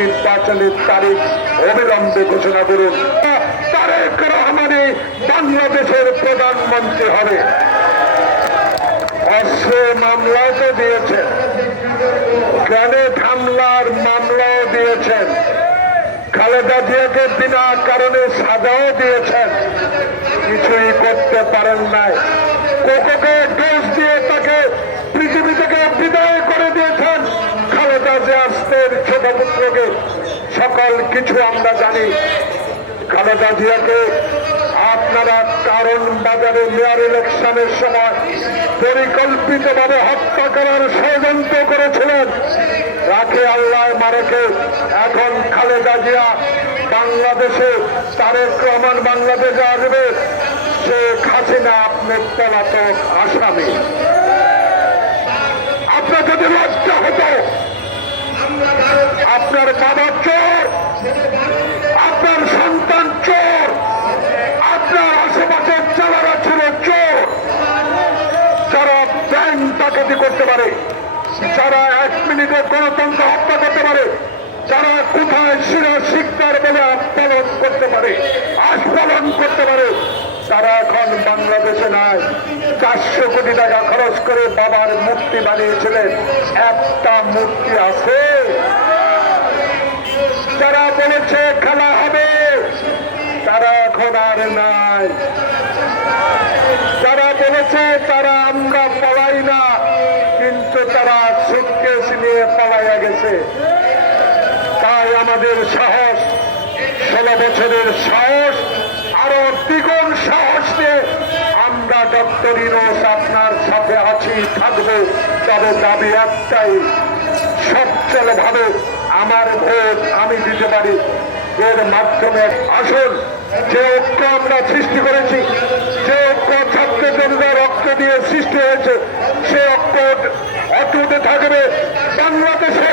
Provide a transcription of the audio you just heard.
নির্বাচনের তারিখ অবিলম্বে ঘোষণা করুন। তারেক রহমানই বাংলাদেশের প্রধানমন্ত্রী হবে। অস্ত্র মামলাও তো দিয়েছেন। গ্রেনেড হামলার মামলাও দিয়েছেন। খালেদা জিয়াকে বিনা কারণে সাজাও দিয়েছেন। কিছুই করতে পারেন নাই। কোকোকে ডোজ দিয়ে তাকে পৃথিবী থেকে বিদায় করে দিয়েছেন খালেদা জিয়ার স্ত্রীর সকল কিছু আমরা জানি। খালেদা জিয়াকে আপনারা কারণ বাজারে মেয়র ইলেকশনের সময় পরিকল্পিতভাবে হত্যা করার ষড়যন্ত্র করেছিলেন। রাখে আল্লাহ মারেকে। এখন খালেদা জিয়া বাংলাদেশে তারেক রহমান বাংলাদেশে আসবে। শেখ হাসিনা আপনার পলাতক আসামি। আপনার যদি লজ্জা হতো আপনার বাবা চোর আপনার সন্তান চোর আপনার আশেপাশের চালারা ছিল চোর যারা ব্যাংক ডাকাতি করতে পারে যারা এক মিনিটে গণতন্ত্র হত্যা করতে পারে যারা কোথায় শিরা শিকদার বলে আস্ফলন করতে পারে আস্ফলন করতে পারে তারা এখন বাংলাদেশে নাই। চারশো কোটি টাকা খরচ করে বাবার মূর্তি বানিয়েছিলেন। একটা মূর্তি আছে। যারা বলেছে খেলা হবে, তারা এখন আর নাই। যারা বলেছে তারা আমরা পালাই না, কিন্তু তারা সুটকেস নিয়ে পালাইয়া গেছে। তাই আমাদের সাহস, ষোলো বছরের সাহস, আরও দ্বিগুণ সাহস নিয়ে আমরা ডক্টর আপনার সাথে আছি, থাকব। তবে দাবি একটাই সচ্ছল ভাবে আমার ভোট আমি দিতে পারি। এর মাধ্যমে আসুন, যে ঐক্য আমরা সৃষ্টি করেছি, যে ঐক্য রক্ত দিয়ে সৃষ্টি হয়েছে, সে ঐক্য অটুটে থাকবে। বাংলাদেশে